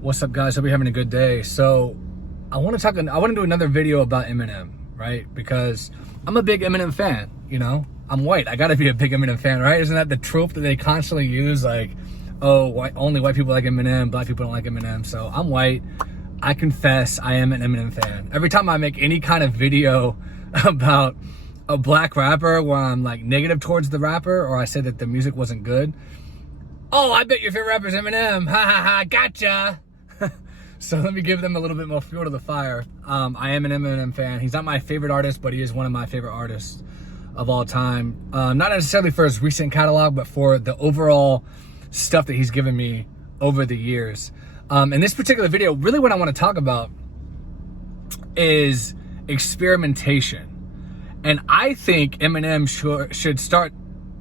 What's up, guys? Hope you're having a good day. So I want to do another video about Eminem, right? Because I'm a big Eminem fan, you know? I'm white. I gotta be a big Eminem fan, right? Isn't that the trope that they constantly use? Like, oh, only white people like Eminem, black people don't like Eminem. So I'm white. I confess I am an Eminem fan. Every time I make any kind of video about a black rapper where I'm like negative towards the rapper, or I say that the music wasn't good, oh, I bet your favorite rapper's Eminem. Ha ha ha, gotcha. So let me give them a little bit more fuel to the fire. I am an Eminem fan. He's not my favorite artist, but he is one of my favorite artists of all time. Not necessarily for his recent catalog, but for the overall stuff that he's given me over the years. In this particular video, really what I want to talk about is experimentation. And I think Eminem should start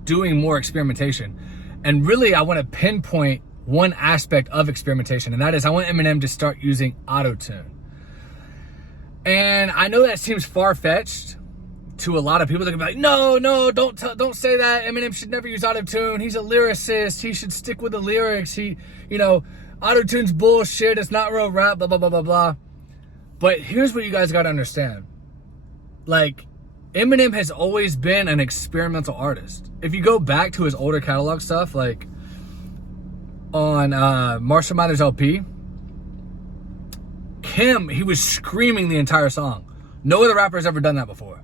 doing more experimentation. And really, I want to pinpoint one aspect of experimentation, and that is I want Eminem to start using auto-tune. And I know that seems far-fetched to a lot of people. They're gonna be like, no, don't say that. Eminem should never use auto-tune. He's a lyricist. He should stick with the lyrics. Auto-tune's bullshit. It's not real rap, blah, blah, blah, blah, blah. But here's what you guys gotta understand. Like, Eminem has always been an experimental artist. If you go back to his older catalog stuff, like on Marshall Mathers LP, he was screaming the entire song. No other rapper has ever done that before.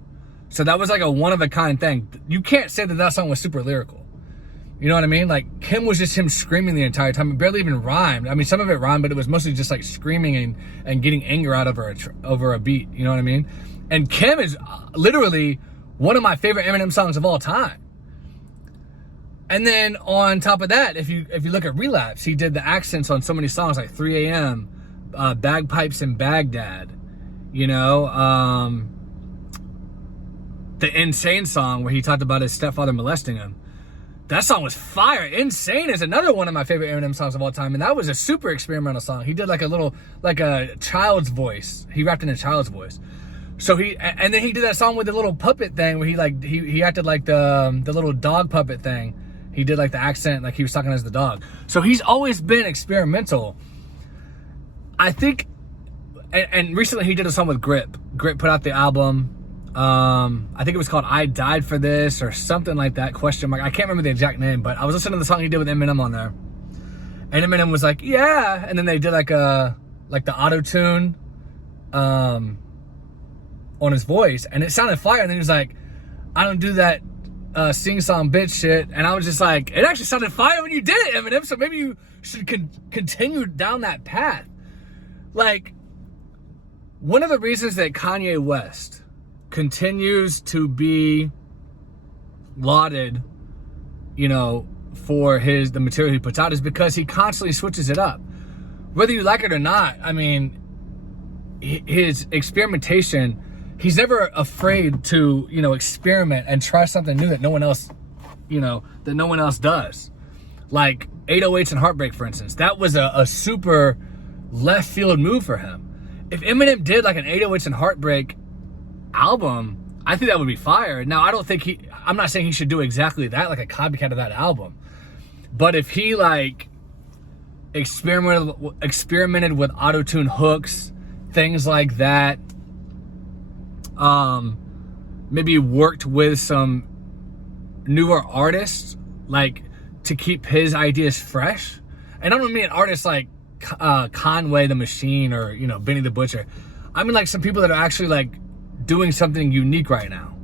So that was like a one-of-a-kind thing. You can't say that song was super lyrical. You know what I mean? Like, Kim was just him screaming the entire time. It barely even rhymed. I mean, some of it rhymed, but it was mostly just like screaming and getting anger out of over a beat. You know what I mean? And Kim is literally one of my favorite Eminem songs of all time. And then on top of that, if you look at Relapse, he did the accents on so many songs like 3 a.m., Bagpipes in Baghdad, you know, the Insane song where he talked about his stepfather molesting him. That song was fire. Insane is another one of my favorite Eminem songs of all time, and that was a super experimental song. He did like a child's voice. He rapped in a child's voice. So and then he did that song with the little puppet thing where he acted like the little dog puppet thing. He did like the accent, like he was talking as the dog. So he's always been experimental. I think, and recently he did a song with Grip. Grip put out the album. I think it was called I Died for This or something like that, question mark. I can't remember the exact name, but I was listening to the song he did with Eminem on there. And Eminem was like, yeah. And then they did like the auto-tune on his voice. And it sounded fire. And then he was like, I don't do that sing-song bitch shit. And I was just like, it actually sounded fire when you did it, Eminem. So maybe you should continue down that path. Like, one of the reasons that Kanye West continues to be lauded, you know, for the material he puts out is because he constantly switches it up. Whether you like it or not, I mean, his experimentation, he's never afraid to, you know, experiment and try something new that no one else does. Like 808s and Heartbreak, for instance. That was a super left field move for him. If Eminem did like an 808s and Heartbreak album, I think that would be fire. Now, I'm not saying he should do exactly that, like a copycat of that album. But if he like experimented with auto-tune hooks, things like that, maybe worked with some newer artists, like to keep his ideas fresh. And I don't mean artists like Conway the Machine or, you know, Benny the Butcher. I mean like some people that are actually like doing something unique right now.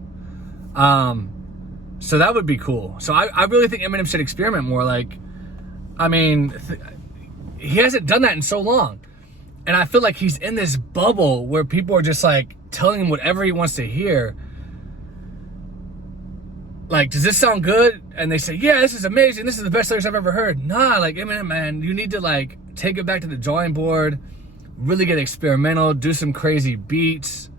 So that would be cool. So I really think Eminem should experiment more. Like, I mean, he hasn't done that in so long. And I feel like he's in this bubble where people are just like telling him whatever he wants to hear. Like, does this sound good? And they say, yeah, this is amazing. This is the best lyrics I've ever heard. Nah, like, Eminem, man, you need to like take it back to the drawing board, really get experimental, do some crazy beats,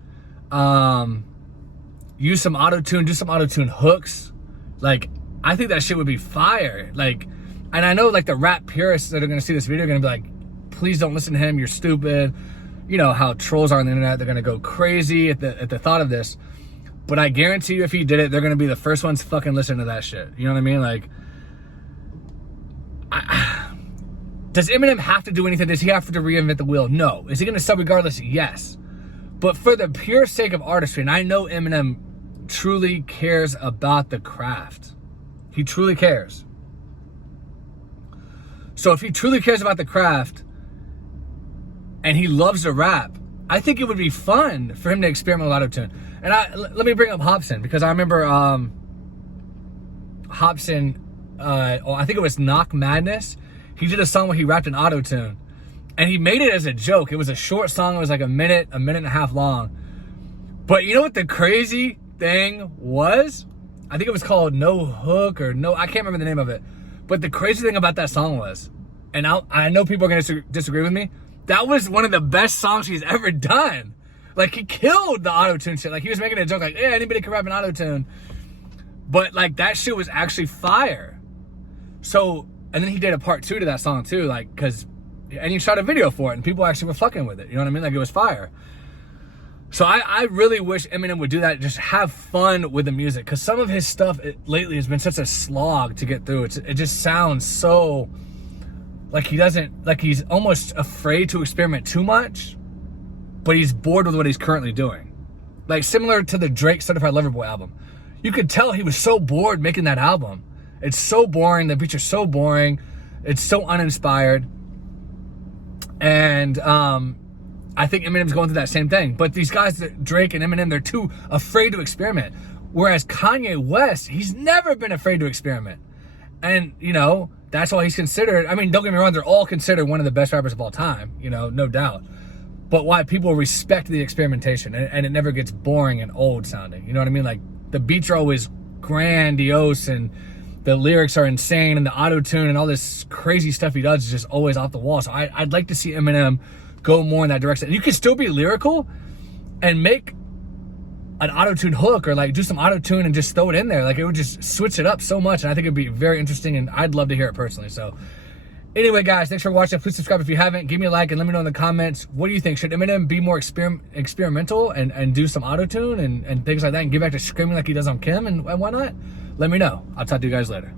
use some auto-tune, do some auto-tune hooks. Like, I think that shit would be fire. Like, and I know like the rap purists that are gonna see this video are gonna be like, please don't listen to him, you're stupid. You know how trolls are on the internet, they're gonna go crazy at the thought of this. But I guarantee you if he did it, they're gonna be the first ones fucking listening to that shit. You know what I mean? Like, Does Eminem have to do anything? Does he have to reinvent the wheel? No. Is he going to sub regardless? Yes. But for the pure sake of artistry, and I know Eminem truly cares about the craft. He truly cares. So if he truly cares about the craft and he loves to rap, I think it would be fun for him to experiment with autotune. And let me bring up Hopsin, because I remember Hopsin, I think it was Knock Madness. He did a song where he rapped in autotune. And he made it as a joke. It was a short song. It was like a minute and a half long. But you know what the crazy thing was? I think it was called No Hook or No, I can't remember the name of it. But the crazy thing about that song was, and I know people are going to disagree with me, that was one of the best songs he's ever done. Like, he killed the autotune shit. Like, he was making a joke like, yeah, anybody can rap in autotune. But, like, that shit was actually fire. So, and then he did a part 2 to that song, too. Like, and he shot a video for it, and people actually were fucking with it. You know what I mean? Like, it was fire. So I really wish Eminem would do that, just have fun with the music. Because some of his stuff lately has been such a slog to get through. It just sounds so, like he's almost afraid to experiment too much, but he's bored with what he's currently doing. Like, similar to the Drake Certified Lover Boy album. You could tell he was so bored making that album. It's so boring. The beats are so boring. It's so uninspired. And I think Eminem's going through that same thing. But these guys, Drake and Eminem, they're too afraid to experiment. Whereas Kanye West, he's never been afraid to experiment. And, you know, that's why he's considered, I mean, don't get me wrong, they're all considered one of the best rappers of all time, you know, no doubt. But why people respect the experimentation, and it never gets boring and old sounding. You know what I mean? Like, the beats are always grandiose and the lyrics are insane, and the auto-tune and all this crazy stuff he does is just always off the wall. So I'd like to see Eminem go more in that direction. And you can still be lyrical and make an auto-tune hook, or like do some auto-tune and just throw it in there. Like, it would just switch it up so much, and I think it'd be very interesting, and I'd love to hear it personally. So anyway, guys, thanks for watching. Please subscribe if you haven't. Give me a like and let me know in the comments, what do you think? Should Eminem be more experimental and do some auto-tune and things like that, and get back to screaming like he does on Kim and whatnot? Let me know. I'll talk to you guys later.